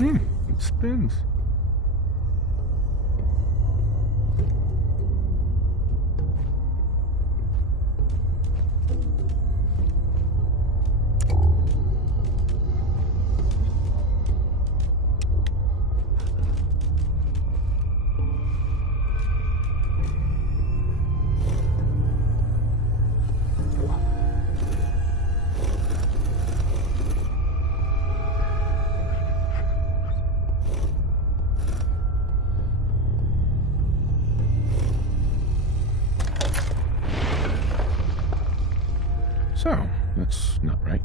It spins. So, that's not right.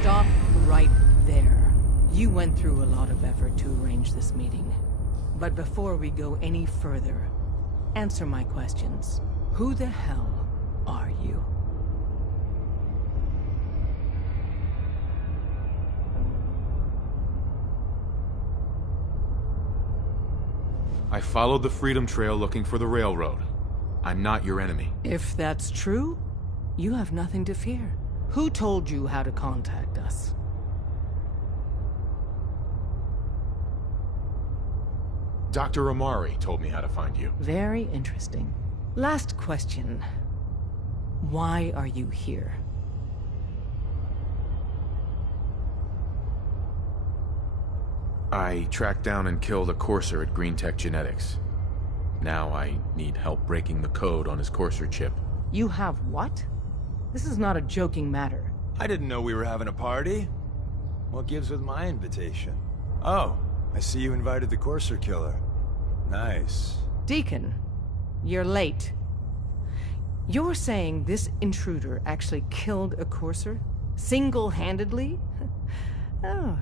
Stop right there. You went through a lot of effort to arrange this meeting. But before we go any further, answer my questions. Who the hell are you? I followed the Freedom Trail looking for the railroad. I'm not your enemy. If that's true, you have nothing to fear. Who told you how to contact us? Dr. Amari told me how to find you. Very interesting. Last question. Why are you here? I tracked down and killed a courser at Green Tech Genetics. Now I need help breaking the code on his courser chip. You have what? This is not a joking matter. I didn't know we were having a party. What gives with my invitation? Oh, I see you invited the courser killer. Nice. Deacon, you're late. You're saying this intruder actually killed a courser? Single-handedly? Oh,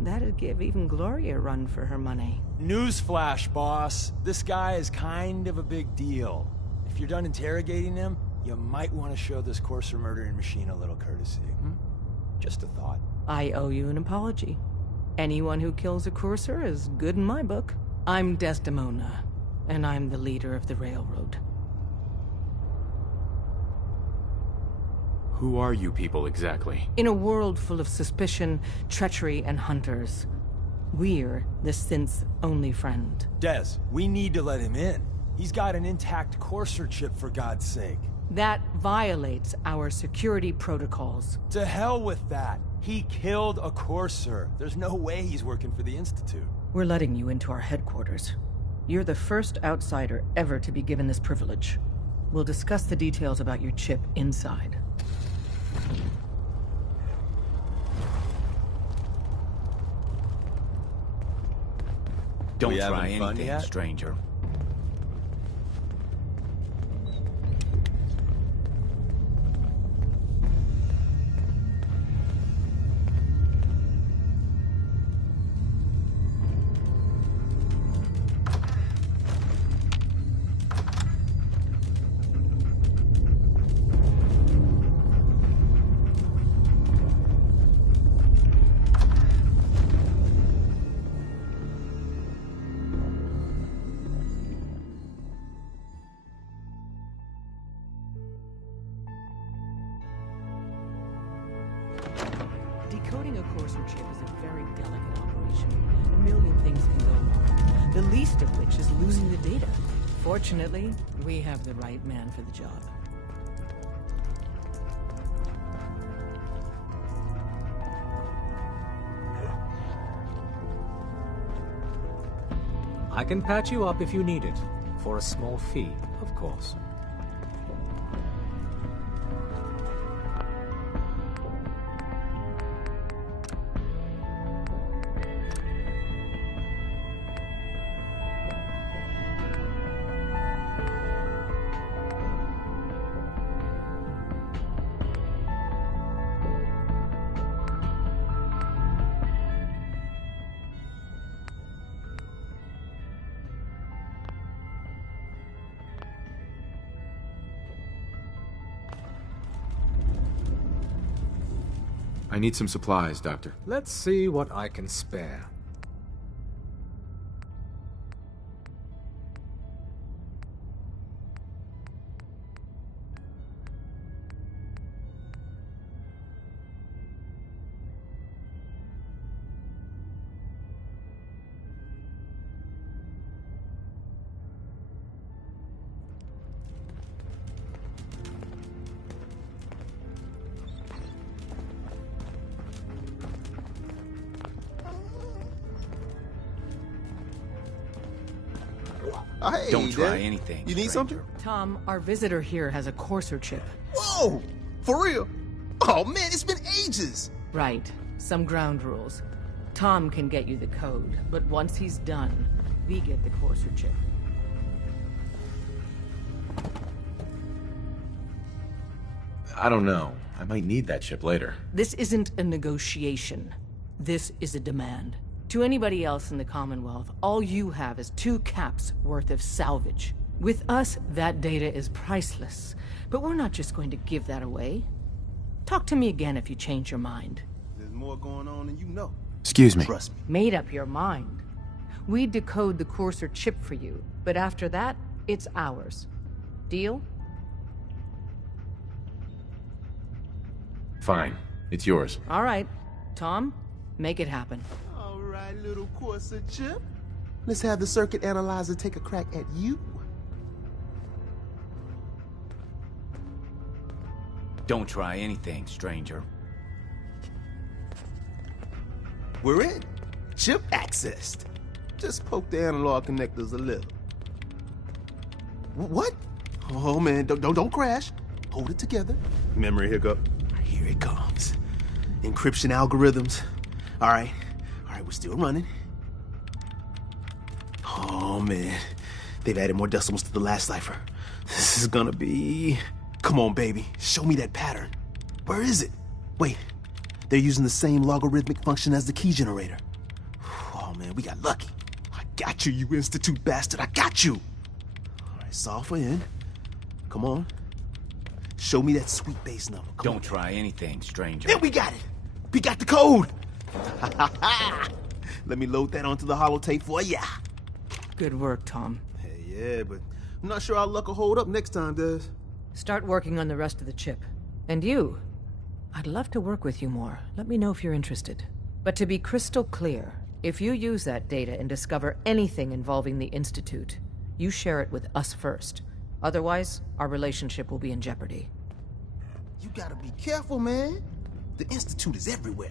that'd give even Gloria a run for her money. Newsflash, boss. This guy is kind of a big deal. If you're done interrogating him, you might want to show this courser murdering machine a little courtesy. Just a thought. I owe you an apology. Anyone who kills a courser is good in my book. I'm Desdemona, and I'm the leader of the railroad. Who are you people exactly? In a world full of suspicion, treachery, and hunters, we're the synth's only friend. Des, we need to let him in. He's got an intact courser chip, for God's sake. That violates our security protocols. To hell with that. He killed a courser. There's no way he's working for the Institute. We're letting you into our headquarters. You're the first outsider ever to be given this privilege. We'll discuss the details about your chip inside. Don't We try having fun anything, yet? stranger. Decoding a courser chip is a very delicate operation. A million things can go wrong, the least of which is losing the data. Fortunately, we have the right man for the job. I can patch you up if you need it. For a small fee, of course. I need some supplies, Doctor. Let's see what I can spare. Hey, Don't try Dad. anything, You need stranger. something? Tom, our visitor here has a courser chip. Whoa! For real? Oh man, it's been ages. Right. Some ground rules. Tom can get you the code, but once he's done, we get the courser chip. I don't know. I might need that chip later. This isn't a negotiation. This is a demand. To anybody else in the Commonwealth, all you have is 2 caps worth of salvage. With us, that data is priceless. But we're not just going to give that away. Talk to me again if you change your mind. There's more going on than you know. Excuse me. Trust me. Made up your mind. We decode the Courser chip for you, but after that, it's ours. Deal? Fine. It's yours. All right. Tom, make it happen. All right, little Corsa chip. Let's have the circuit analyzer take a crack at you. Don't try anything, stranger. We're in. Chip accessed. Just poke the analog connectors a little. What? Oh man, don't crash. Hold it together. Memory hiccup. Here it comes. Encryption algorithms. All right, we're still running. Oh man, they've added more decimals to the last cipher. This is gonna be... Come on, baby, show me that pattern. Where is it? Wait, they're using the same logarithmic function as the key generator. Oh man, we got lucky. I got you, you Institute bastard, I got you. All right, solve for n. Come on. Show me that sweet base number. Come Don't on. try anything, stranger. There, we got it. We got the code. Let me load that onto the holotape for ya. Good work, Tom. Hey, yeah, but I'm not sure our luck will hold up next time, Des. Start working on the rest of the chip. And you, I'd love to work with you more. Let me know if you're interested. But to be crystal clear, if you use that data and discover anything involving the Institute, you share it with us first. Otherwise, our relationship will be in jeopardy. You gotta be careful, man. The Institute is everywhere.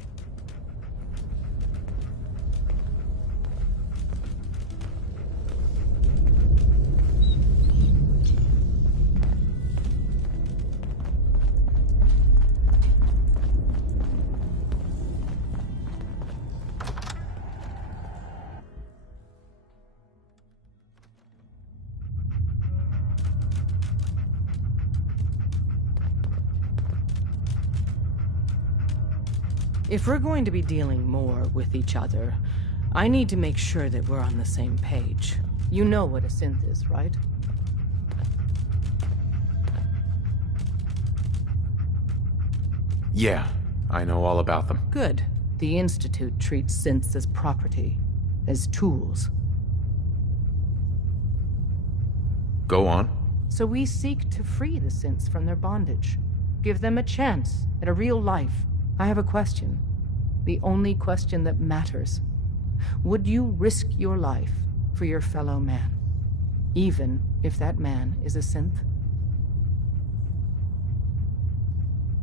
If we're going to be dealing more with each other, I need to make sure that we're on the same page. You know what a synth is, right? Yeah, I know all about them. Good. The Institute treats synths as property, as tools. Go on. So we seek to free the synths from their bondage. Give them a chance at a real life. I have a question. The only question that matters. Would you risk your life for your fellow man? Even if that man is a synth?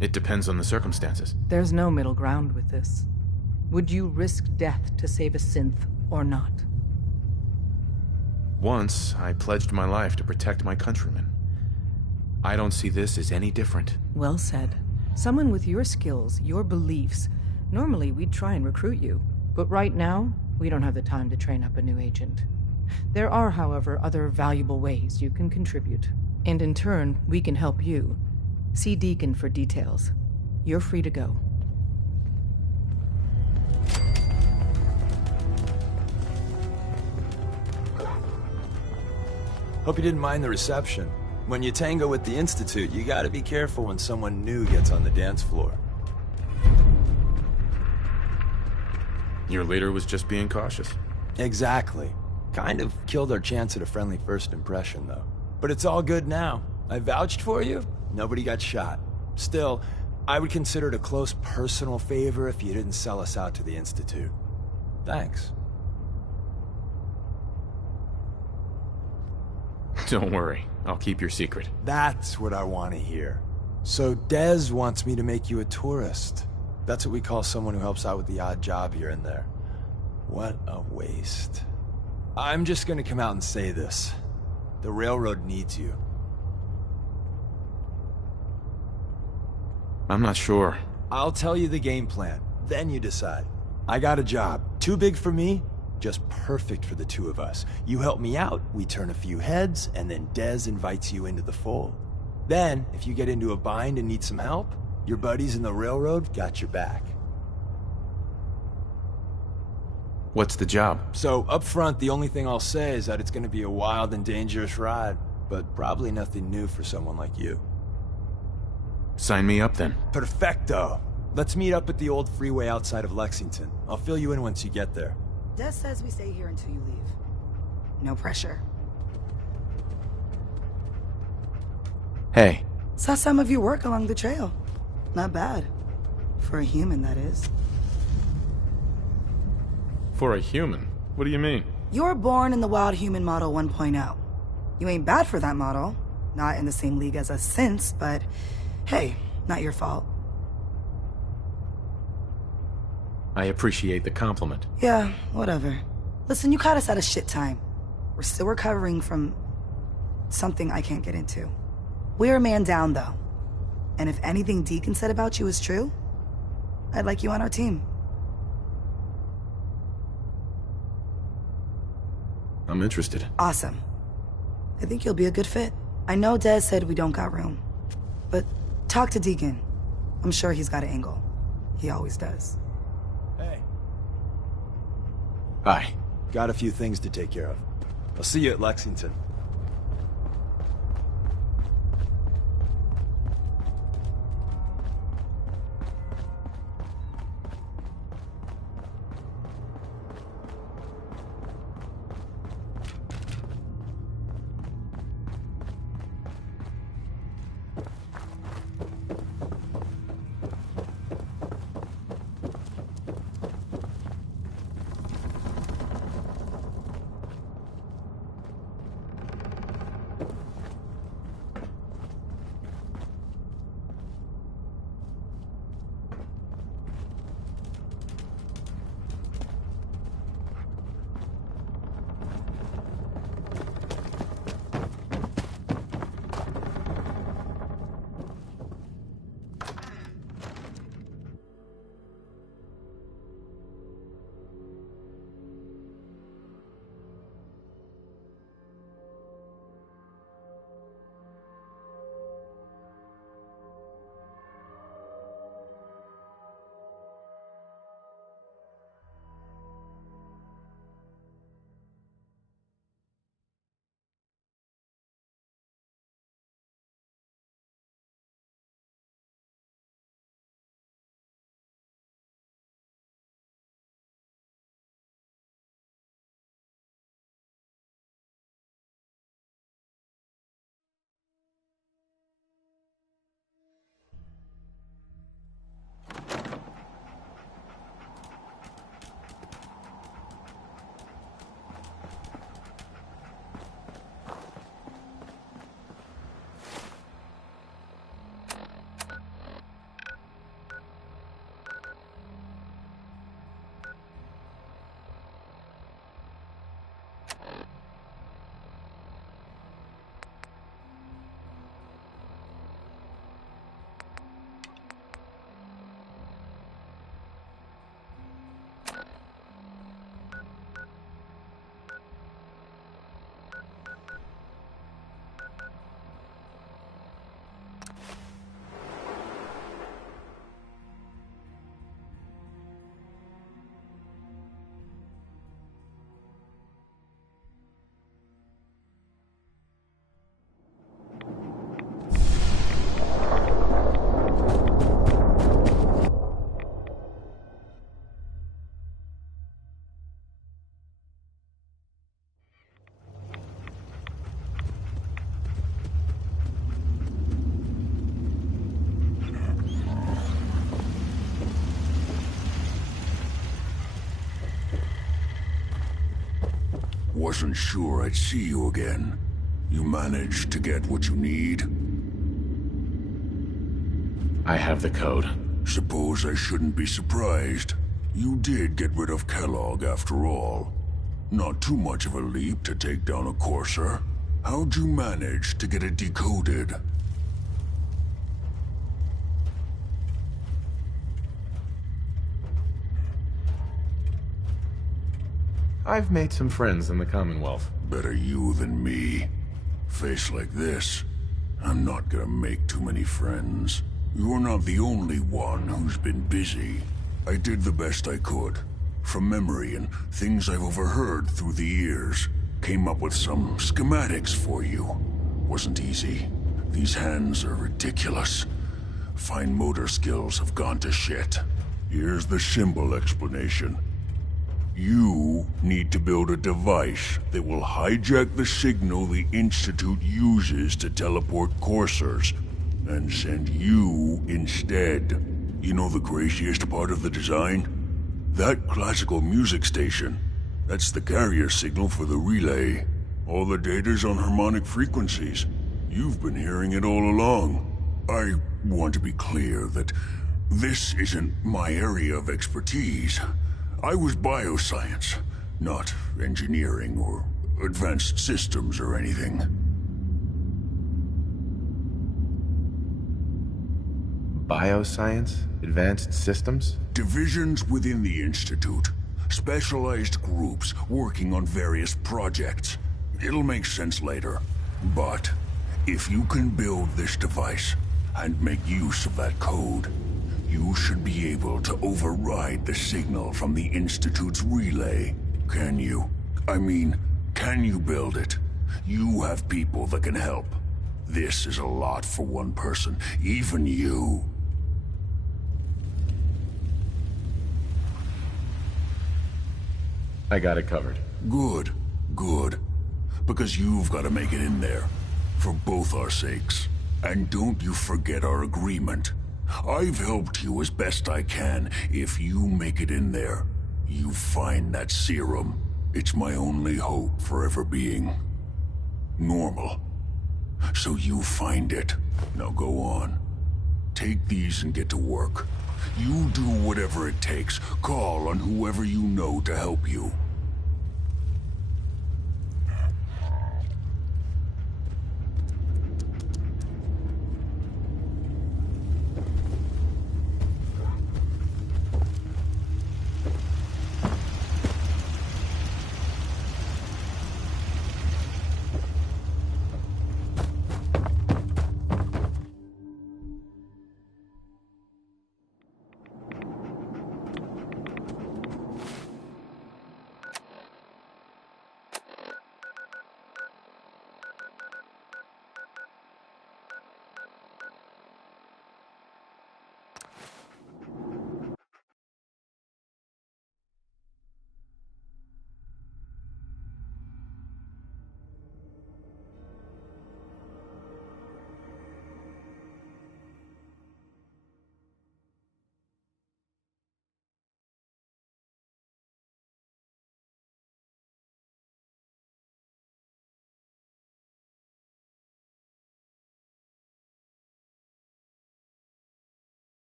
It depends on the circumstances. There's no middle ground with this. Would you risk death to save a synth or not? Once, I pledged my life to protect my countrymen. I don't see this as any different. Well said. Someone with your skills, your beliefs. Normally, we'd try and recruit you. But right now, we don't have the time to train up a new agent. There are, however, other valuable ways you can contribute. And in turn, we can help you. See Deacon for details. You're free to go. Hope you didn't mind the reception. When you tango with the Institute, you gotta be careful when someone new gets on the dance floor. Your leader was just being cautious. Exactly. Kind of killed our chance at a friendly first impression, though. But it's all good now. I vouched for you. Nobody got shot. Still, I would consider it a close personal favor if you didn't sell us out to the Institute. Thanks. Don't worry, I'll keep your secret. That's what I want to hear. So Dez wants me to make you a tourist. That's what we call someone who helps out with the odd job here and there. What a waste. I'm just gonna come out and say this. The railroad needs you. I'm not sure. I'll tell you the game plan, then you decide. I got a job. Too big for me, just perfect for the two of us. You help me out, we turn a few heads, and then Dez invites you into the fold. Then, if you get into a bind and need some help, your buddies in the railroad got your back. What's the job? So, up front, the only thing I'll say is that it's gonna be a wild and dangerous ride, but probably nothing new for someone like you. Sign me up then. Perfecto! Let's meet up at the old freeway outside of Lexington. I'll fill you in once you get there. Des says we stay here until you leave. No pressure. Hey. Saw some of your work along the trail. Not bad. For a human, that is. For a human? What do you mean? You were born in the Wild Human Model 1.0. You ain't bad for that model. Not in the same league as us since, but hey, not your fault. I appreciate the compliment. Yeah, whatever. Listen, you caught us at a shit time. We're still recovering from something I can't get into. We're a man down, though. And if anything Deacon said about you is true, I'd like you on our team. I'm interested. Awesome. I think you'll be a good fit. I know Des said we don't got room, but talk to Deacon. I'm sure he's got an angle. He always does. Hey. Hi. Got a few things to take care of. I'll see you at Lexington. Wasn't sure I'd see you again. You managed to get what you need? I have the code. Suppose I shouldn't be surprised. You did get rid of Kellogg after all. Not too much of a leap to take down a courser. How'd you manage to get it decoded? I've made some friends in the Commonwealth. Better you than me. Face like this, I'm not gonna make too many friends. You're not the only one who's been busy. I did the best I could. From memory and things I've overheard through the years. Came up with some schematics for you. Wasn't easy. These hands are ridiculous. Fine motor skills have gone to shit. Here's the symbol explanation. You need to build a device that will hijack the signal the Institute uses to teleport coursers, and send you instead. You know the craziest part of the design? That classical music station. That's the carrier signal for the relay. All the data's on harmonic frequencies. You've been hearing it all along. I want to be clear that this isn't my area of expertise. I was bioscience, not engineering or advanced systems or anything. Bioscience? Advanced systems? Divisions within the Institute. Specialized groups working on various projects. It'll make sense later. But if you can build this device and make use of that code, you should be able to override the signal from the Institute's relay. Can you? I mean, can you build it? You have people that can help. This is a lot for one person, even you. I got it covered. Good, good. Because you've got to make it in there. For both our sakes. And don't you forget our agreement. I've helped you as best I can. If you make it in there, you find that serum. It's my only hope for ever being normal. So you find it. Now go on. Take these and get to work. You do whatever it takes. Call on whoever you know to help you.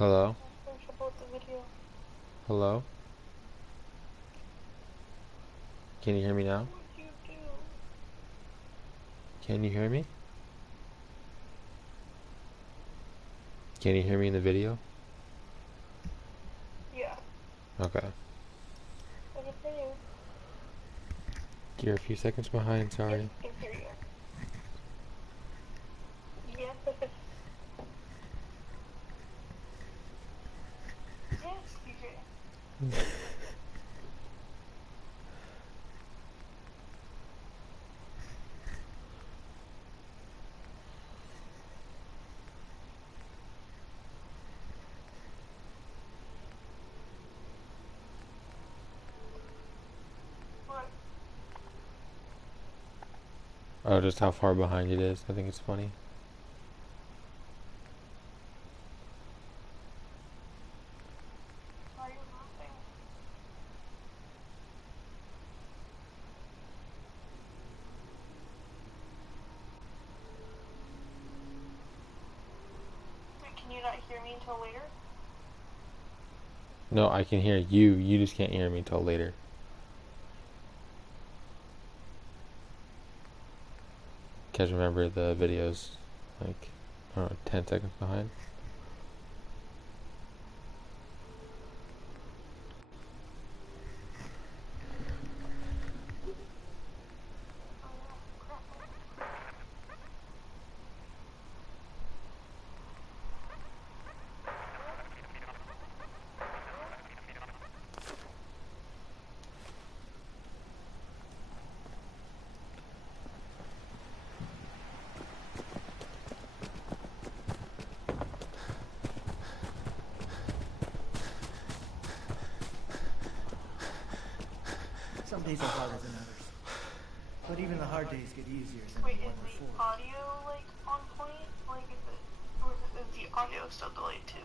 Hello? Hello? Can you hear me now? Can you hear me? Can you hear me in the video? Yeah. Okay. I can hear you. You're a few seconds behind, sorry. I can hear you. Yes. Yes, DJ. What? Oh, just how far behind it is. I think it's funny. Why are you laughing? Wait, can you not hear me until later? No, I can hear you. You just can't hear me until later. Because remember, the video's like, I don't know, 10 seconds behind. Some days are harder than others. But even the hard days get easier than Wait, the is one the before. audio, like, on point? Like, is the audio still delayed too?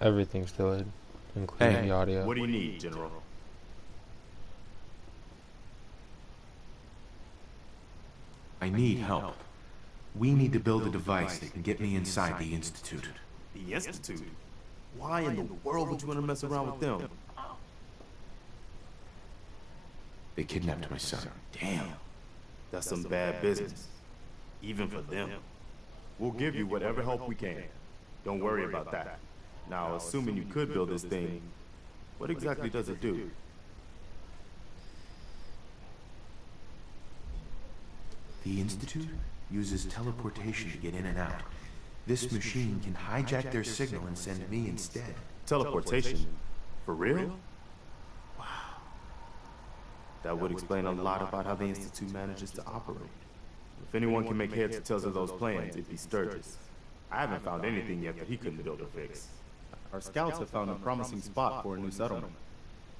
Everything's delayed, including the audio. What do you need, General? I need help. We need to build a device that can get me inside the Institute. The Institute? Why in the world would you want to mess around with them? They kidnapped my son. Damn. That's some bad business. Even for them. We'll give you whatever help we can. Don't worry about that. Now, assuming you could build this thing, what exactly does it do? The Institute uses teleportation to get in and out. This machine can hijack their signal and send me instead. Teleportation? For real? Wow. That would explain a lot about how the Institute manages to operate. If anyone can make heads or tails of those plans, it'd be Sturgis. I haven't found anything yet that he couldn't build or fix. Our scouts have found a promising spot for a new settlement.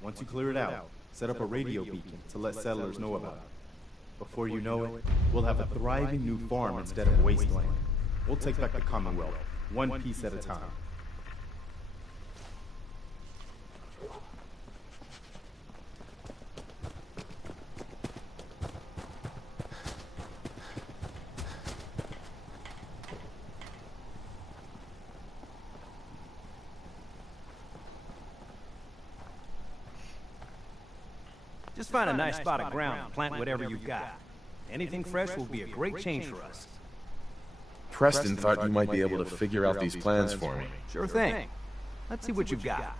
Once you clear it out, set up a radio beacon to let settlers know about it. Before you know it, we'll have a thriving new farm instead of a wasteland. We'll take back the Commonwealth, one piece at a time. Just find a nice spot of ground and plant whatever you've got. Anything fresh will be a great change for us. Preston thought you might be able to figure out these plans for me. Sure thing. Let's see what you've got.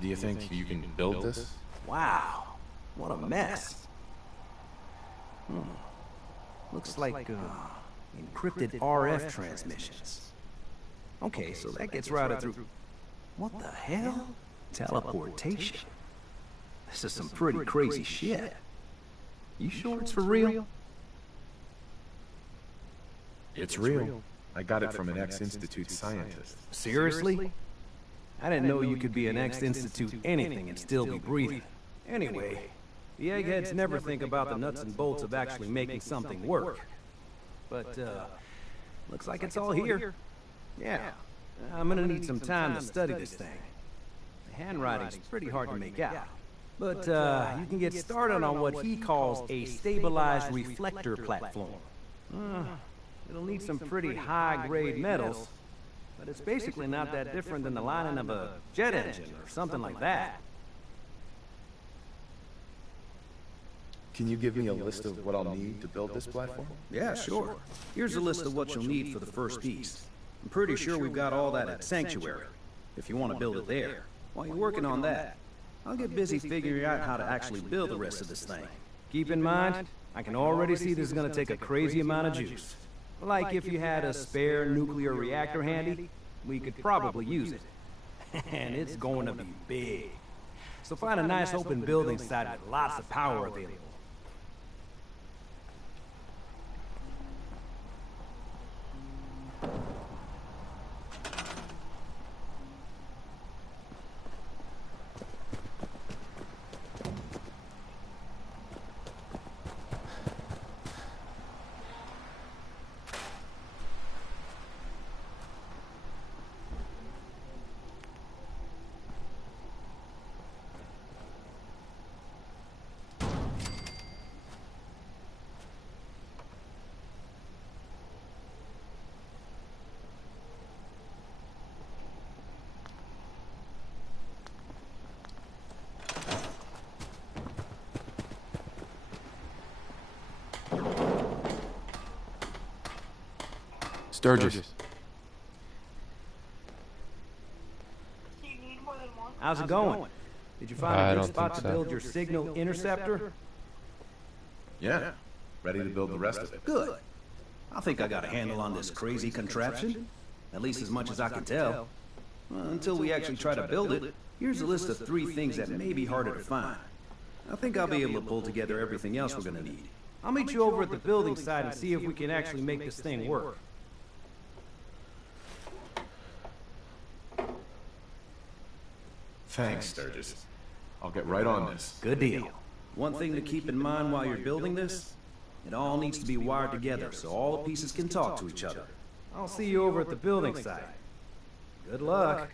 Do you think you can build this? Wow, what a mess. Looks like encrypted RF transmissions. Okay, so that gets routed through... What the hell? Teleportation. This is some pretty crazy shit. You sure it's for real? It's real. I got it from an ex-Institute scientist. Seriously? I didn't know you could be an ex-Institute anything and still be breathing. Anyway, the eggheads never think about the nuts and bolts of actually making something work. But, looks like it's all here. Yeah, I'm gonna need some time to study this thing. The handwriting's pretty hard to make out. But, you can get started on what he calls a stabilized reflector platform. It'll need some pretty high-grade metals, but it's basically not that different than the lining of a jet engine or something like that. Can you give me a list of what I'll need to build this platform? Yeah, sure. Here's a list of what you'll need for the first piece. I'm pretty sure we've got all that at Sanctuary, if you want to build it there. While you're working on that, I'll get busy figuring out how to actually build the rest of this thing. Keep in mind, I can already see this is going to take a crazy amount of juice. Like if you had a spare nuclear reactor handy, we could probably use it. And it's going to be big. So find a nice open building site with lots of power available. Sturgis. Do you need more than one? How's it going? Did you find I a don't good spot think to so. build your signal interceptor? Yeah. Ready to build the rest of it. Good. I think I got a handle on this crazy contraption. At least as much as I can tell. Well, until we actually try to build it, here's a list of 3 things that may be harder to find. I think I'll be able to pull together everything else we're gonna need. I'll meet you over at the building site and see if we can actually make this thing work. Thanks, Sturgis. I'll get right on this. Good deal. One thing to keep in mind while you're building this, it all needs to be wired together so all the pieces can talk to each other. I'll see you over at the building site. Good luck.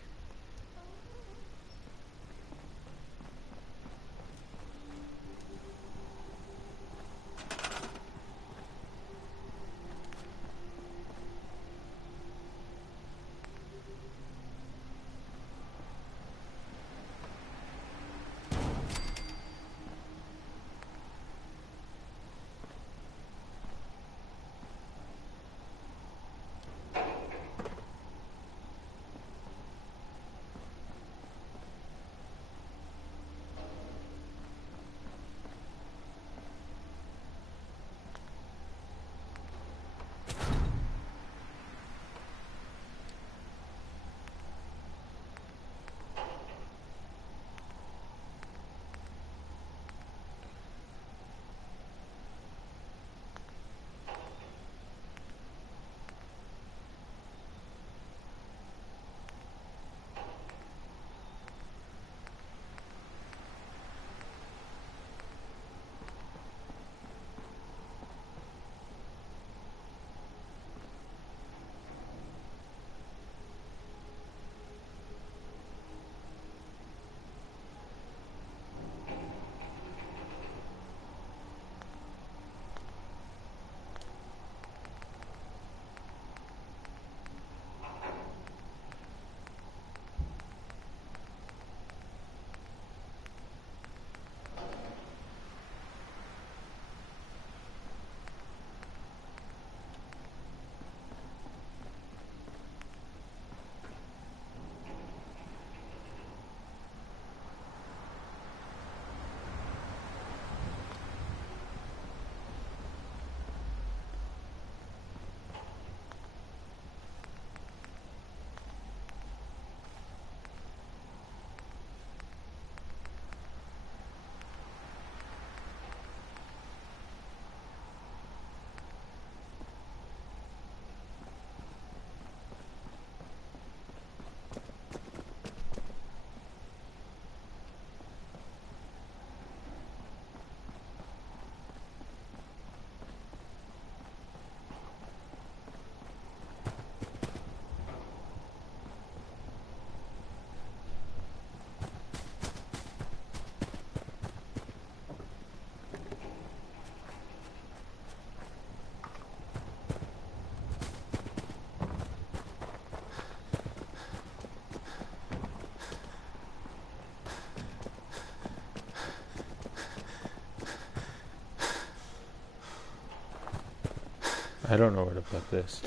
I don't know where to put this.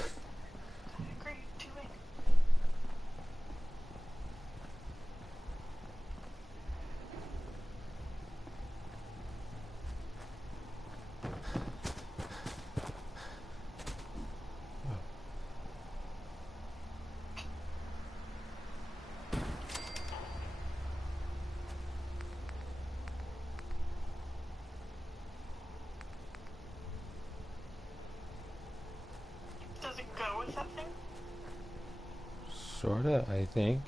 Agree, doing. Does it go with that thing? Sorta, I think.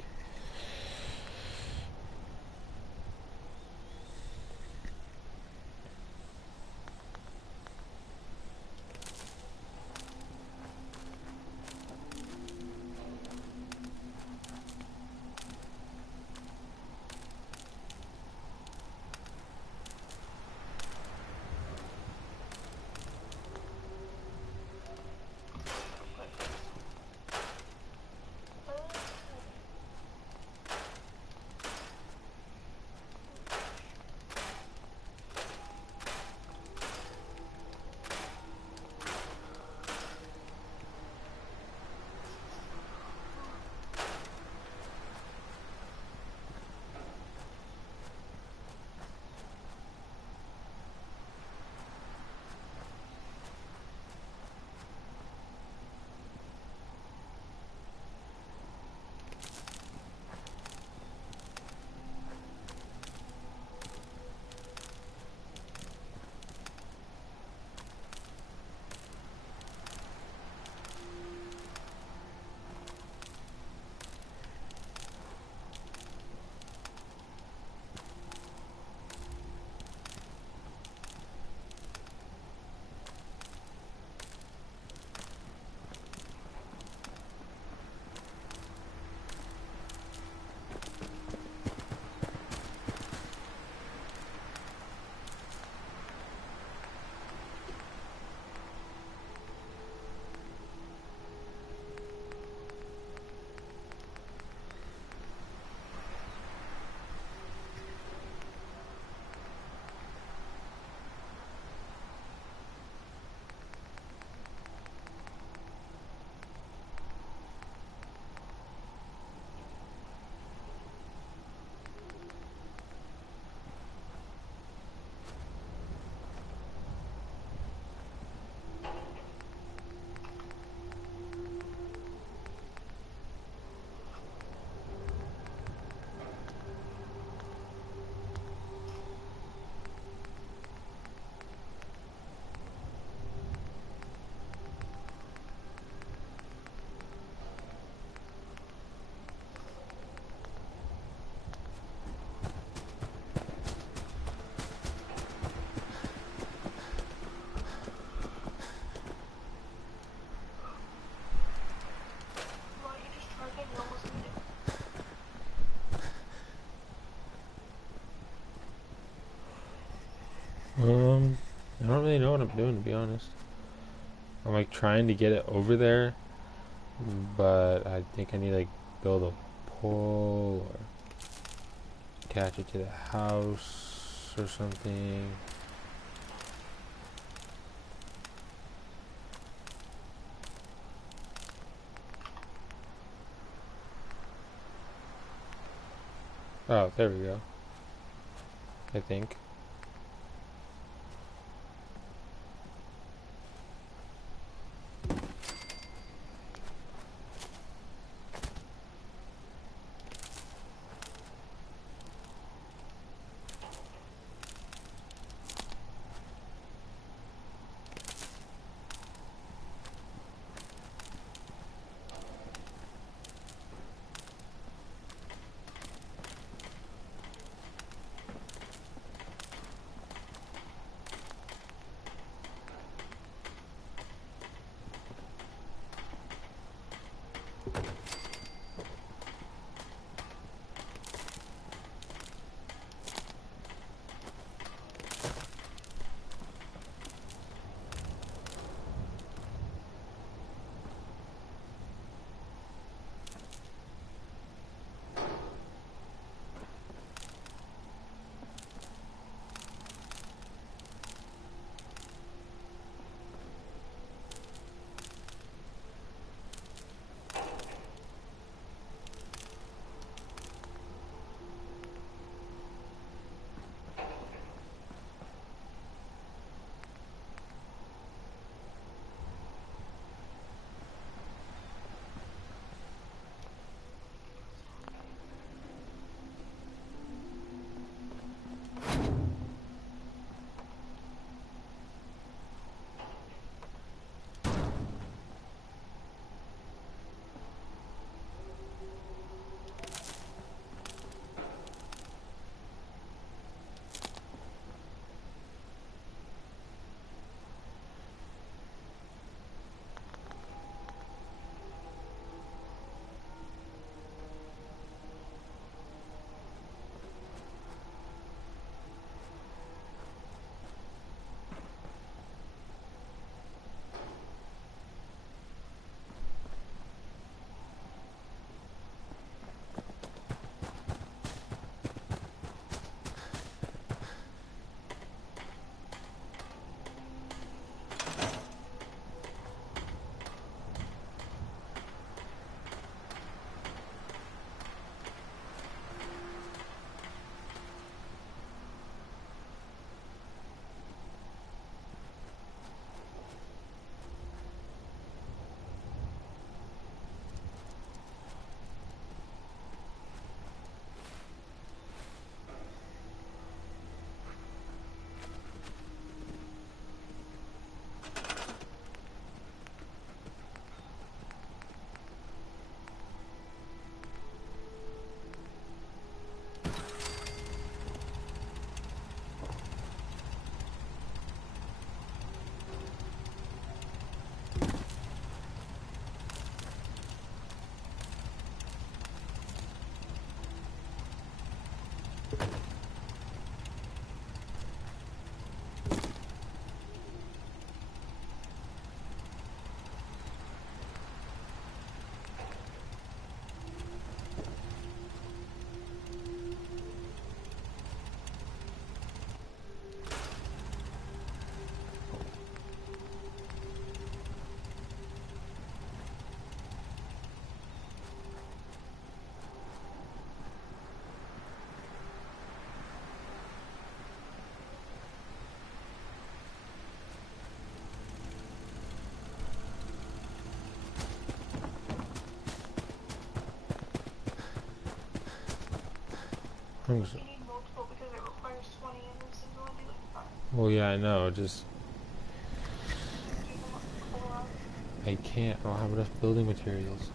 Why don't you just try again? You almost made it. I don't really know what I'm doing, to be honest. I'm like trying to get it over there, but I think I need to like build a pole or attach it to the house or something. Oh, there we go. I think. I'm You need multiple because it requires 20 and this is only like 5. Well, yeah, I know. Just Do them all around. I can't. I don't have enough building materials.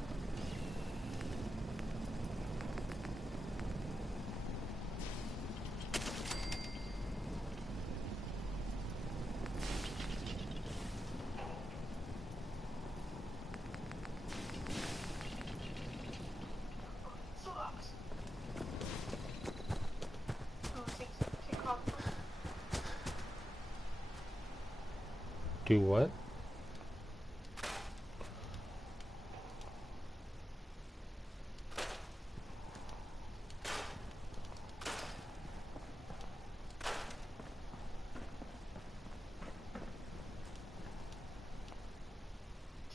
Sucks. Oh, take off. Do what?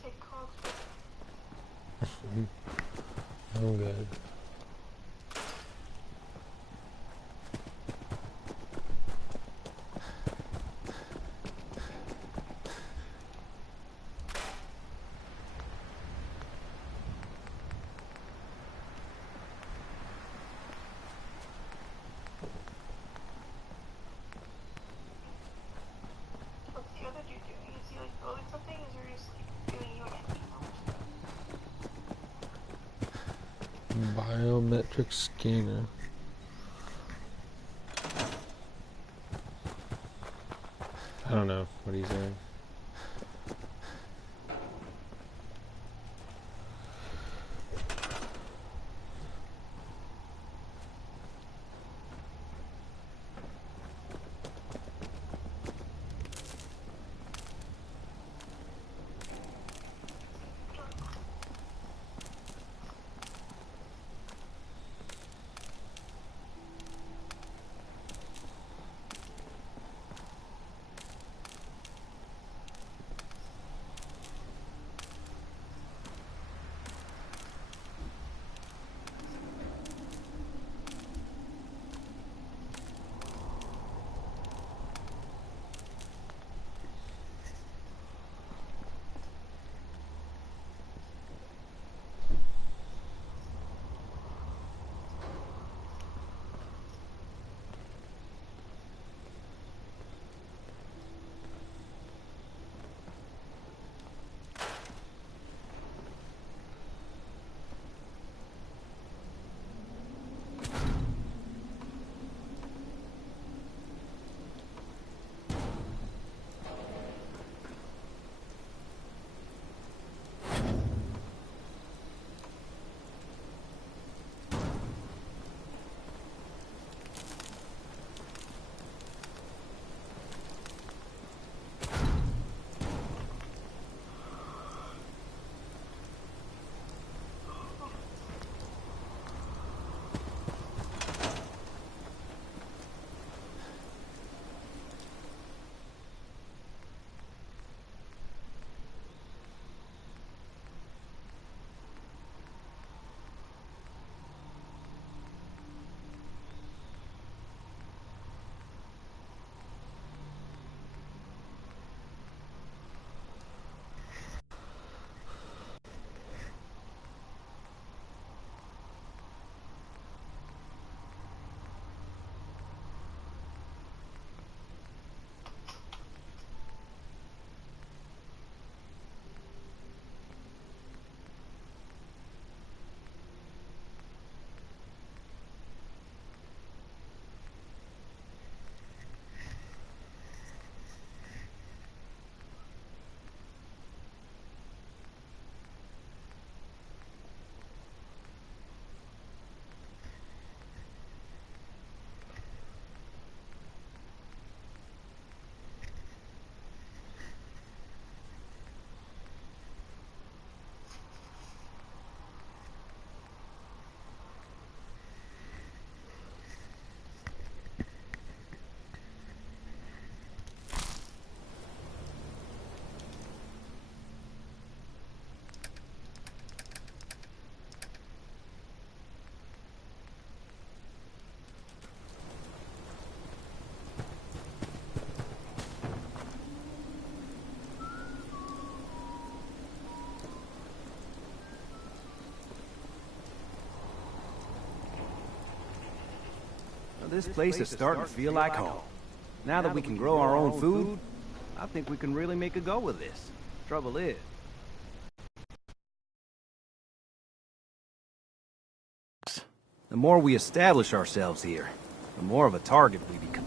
Take cogs. I'm good. What's the other dude doing? Is he like building something? Is he just like doing you an Biometric scanner. I don't know what he's doing. this place is starting to feel like home. Now that we can grow our own food, I think we can really make a go of this. Trouble is, the more we establish ourselves here, the more of a target we become.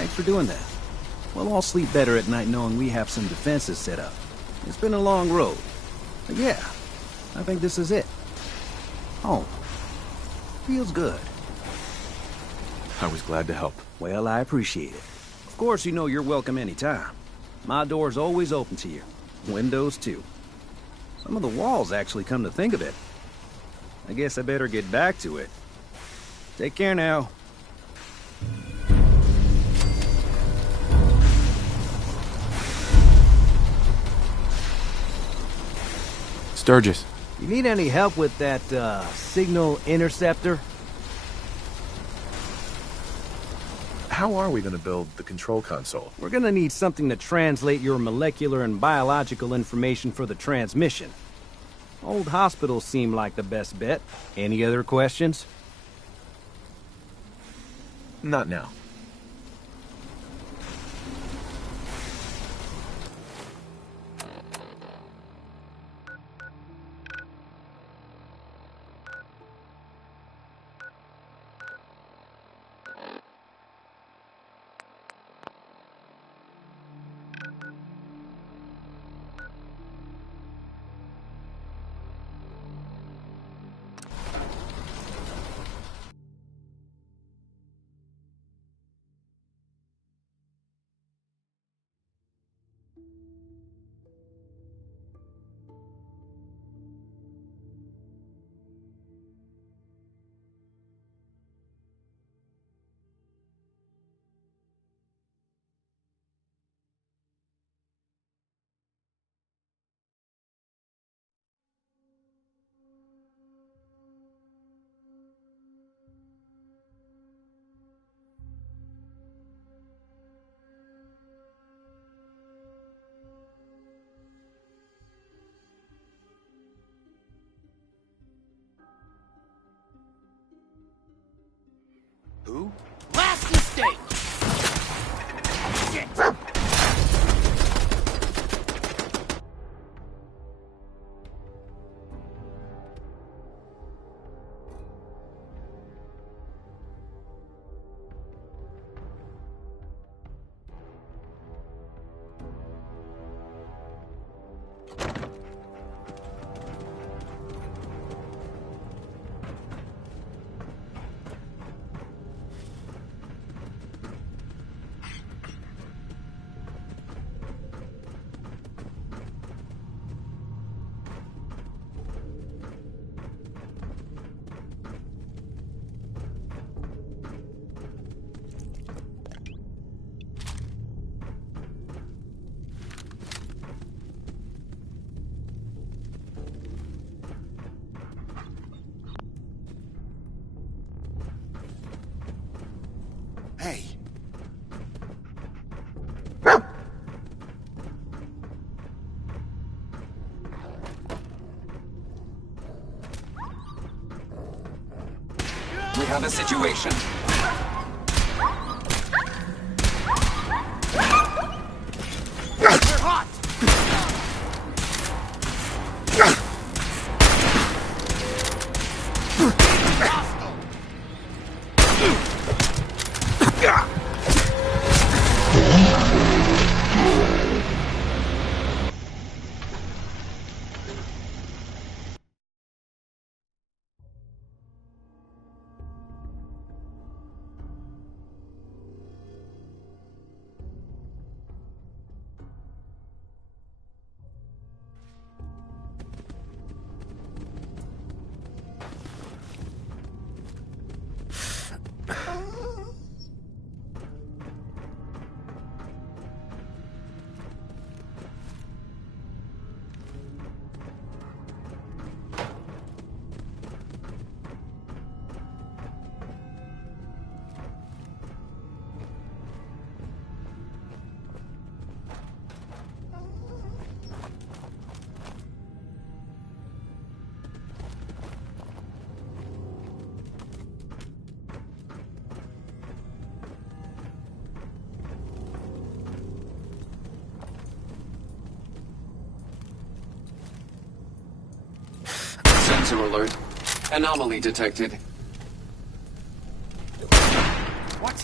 Thanks for doing that. We'll all sleep better at night knowing we have some defenses set up. It's been a long road. But yeah, I think this is it. Home. Feels good. I was glad to help. Well, I appreciate it. Of course, you know you're welcome anytime. My door's always open to you. Windows, too. Some of the walls, actually, come to think of it. I guess I better get back to it. Take care now. Sturgis. You need any help with that, signal interceptor? How are we gonna build the control console? We're gonna need something to translate your molecular and biological information for the transmission. Old hospitals seem like the best bet. Any other questions? Not now. Who? Last mistake! Shit! Hey. We have a situation. We're hot! Sensor alert. Anomaly detected. What?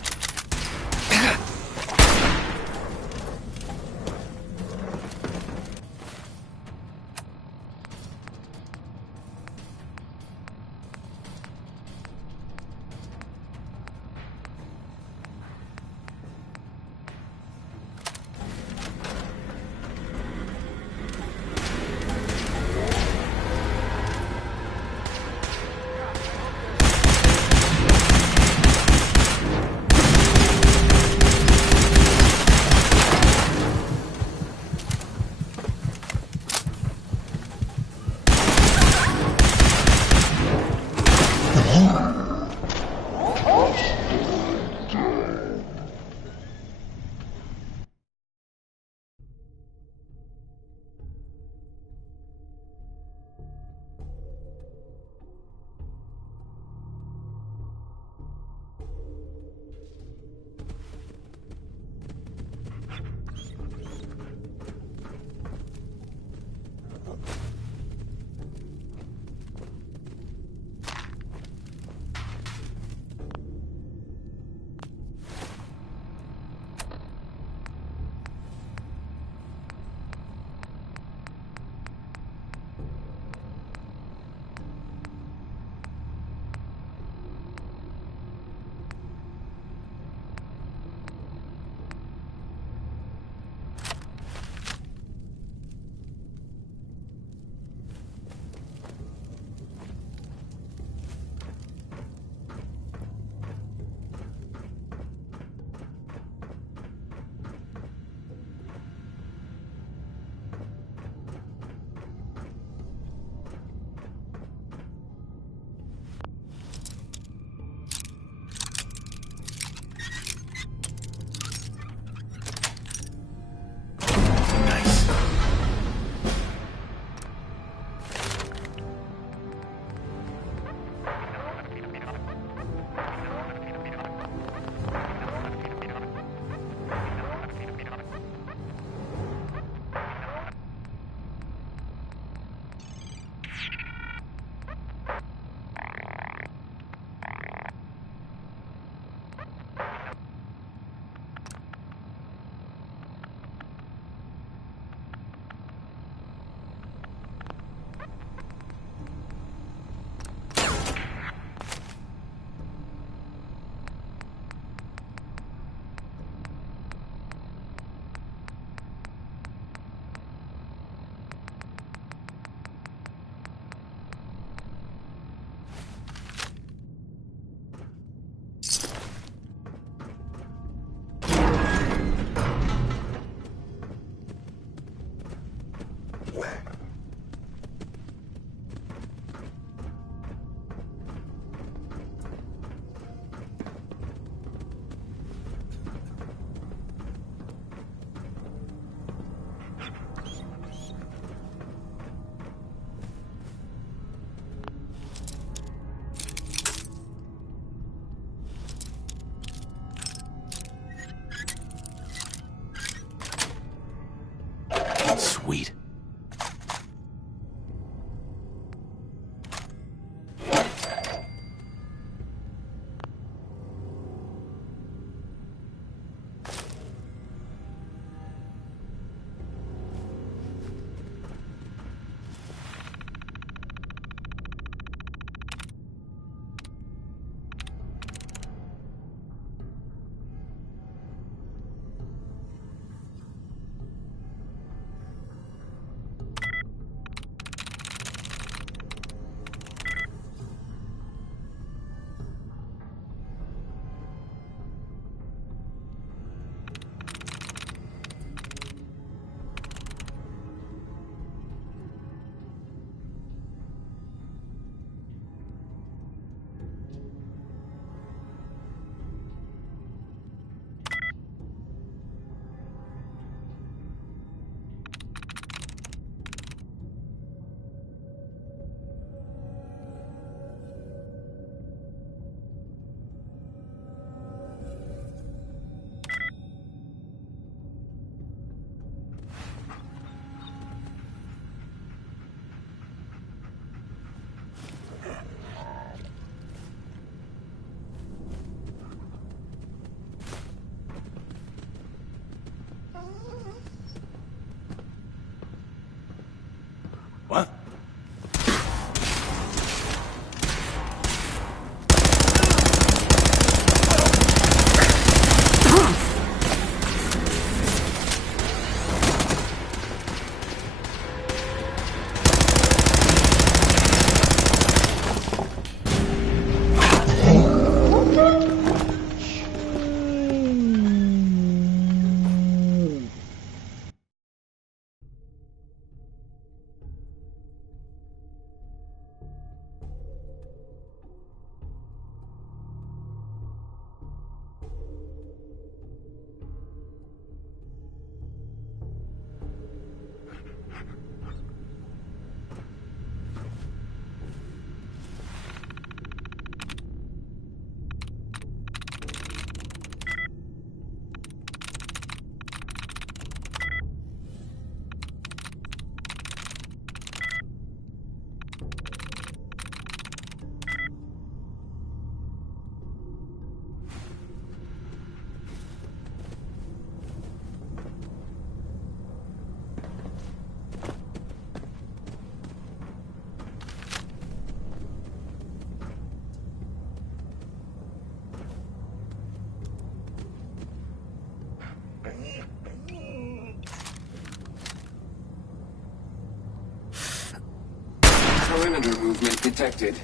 Perimeter movement detected.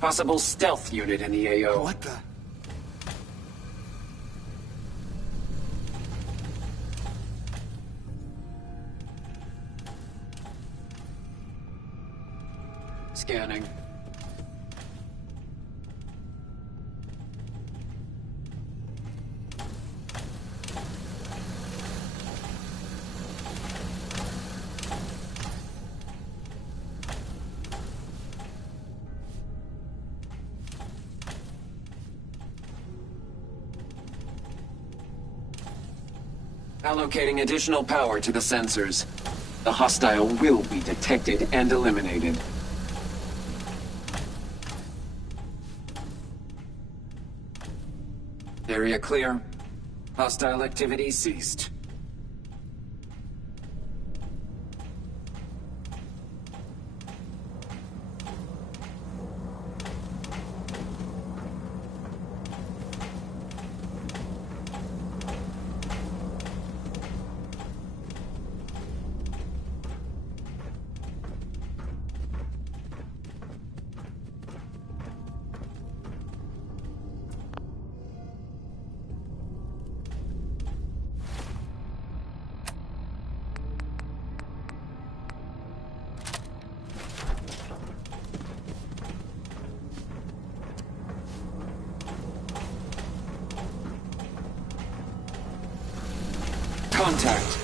Possible stealth unit in the AO. What the? Scanning. Allocating additional power to the sensors. The hostile will be detected and eliminated. Area clear. Hostile activity ceased. Contact.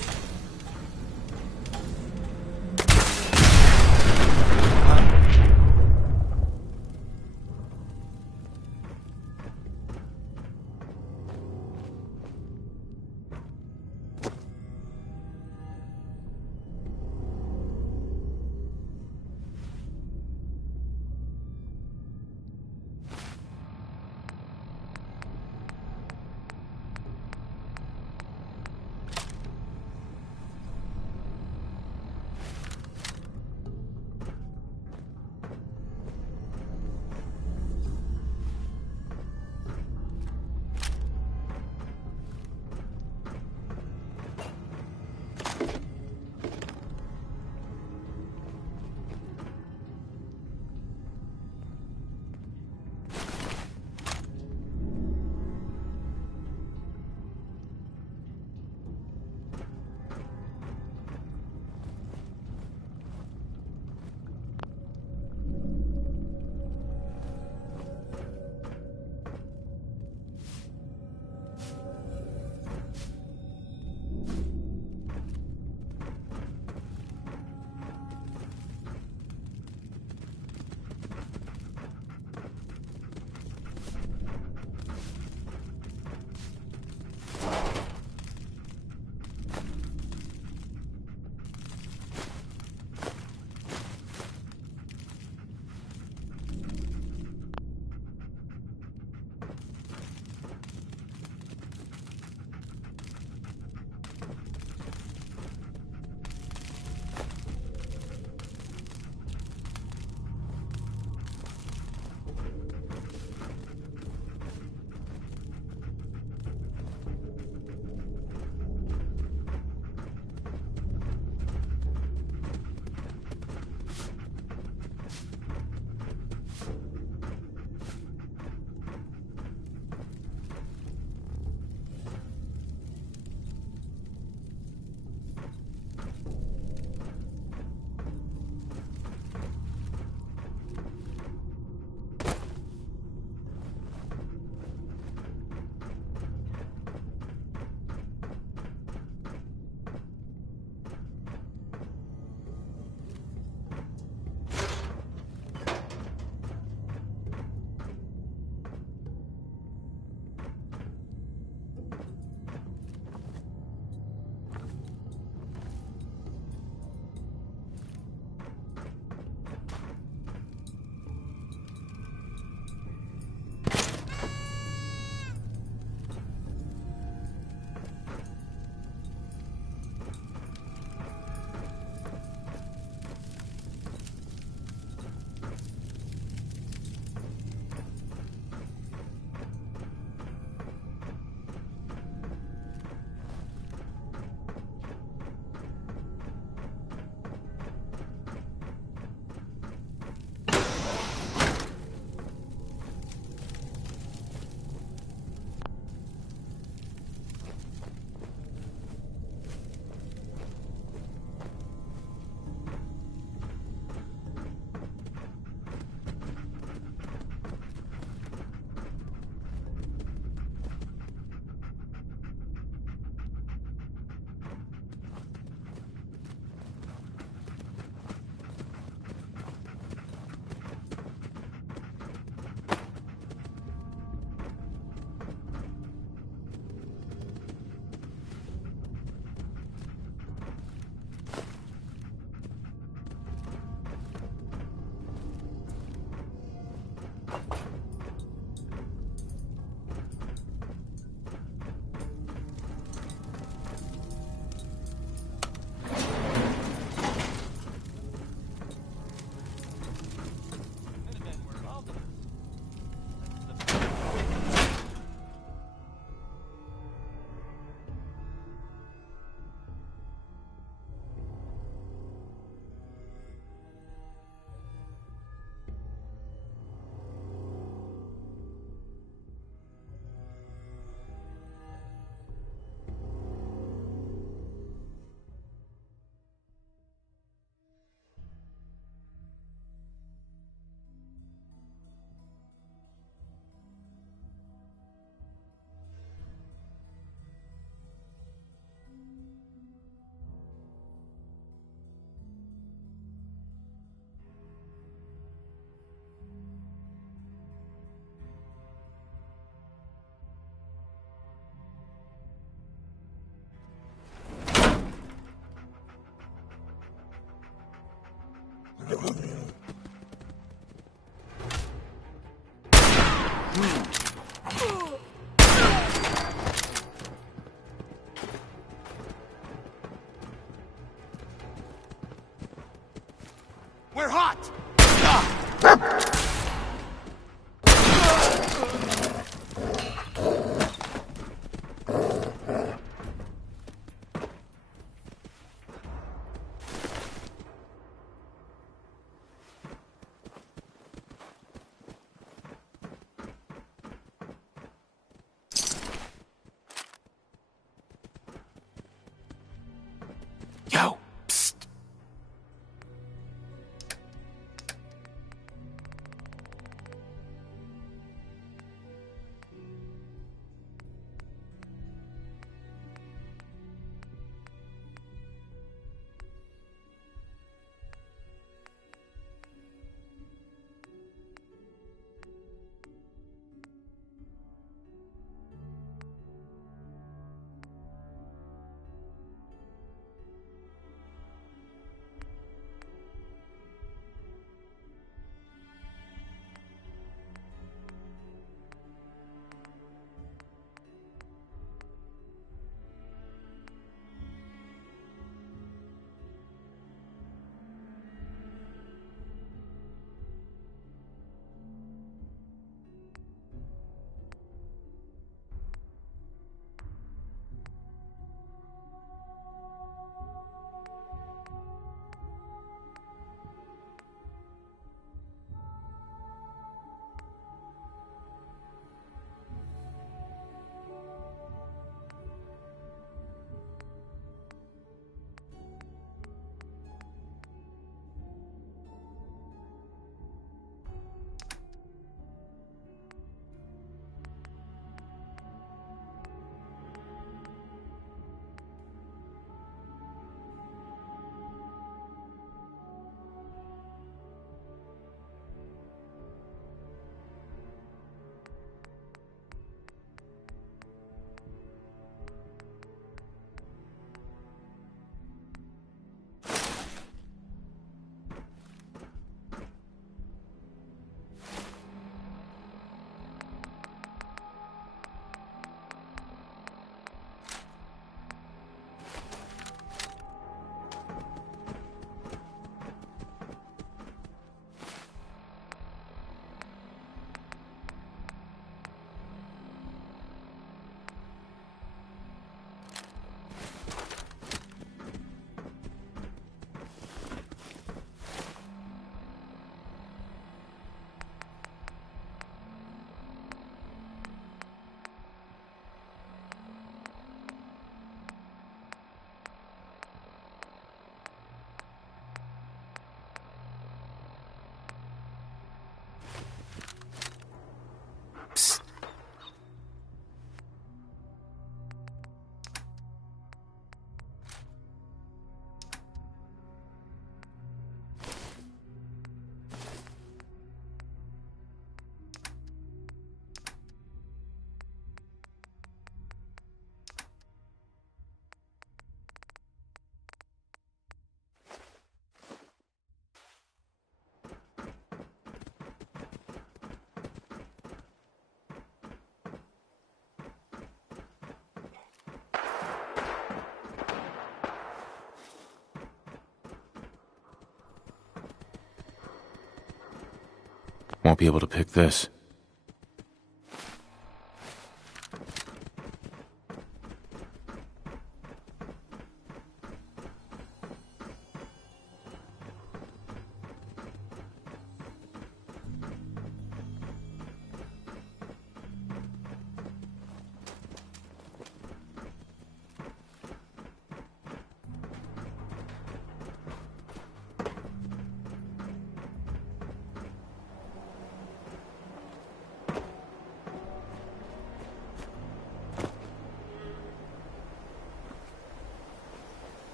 Won't be able to pick this.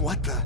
What the?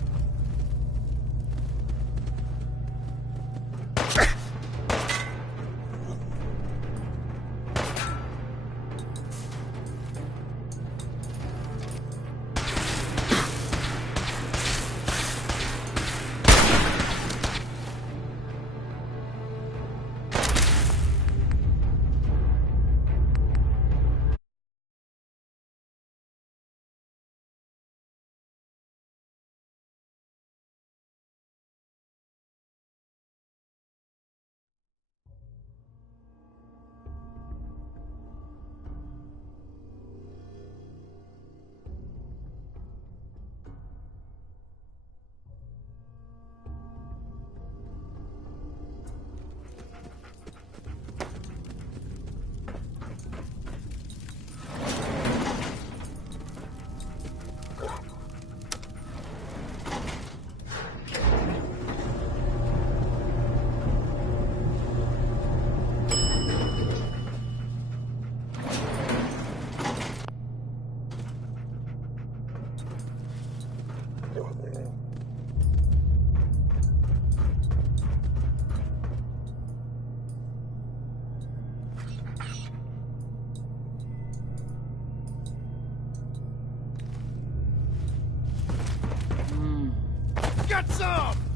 Get some!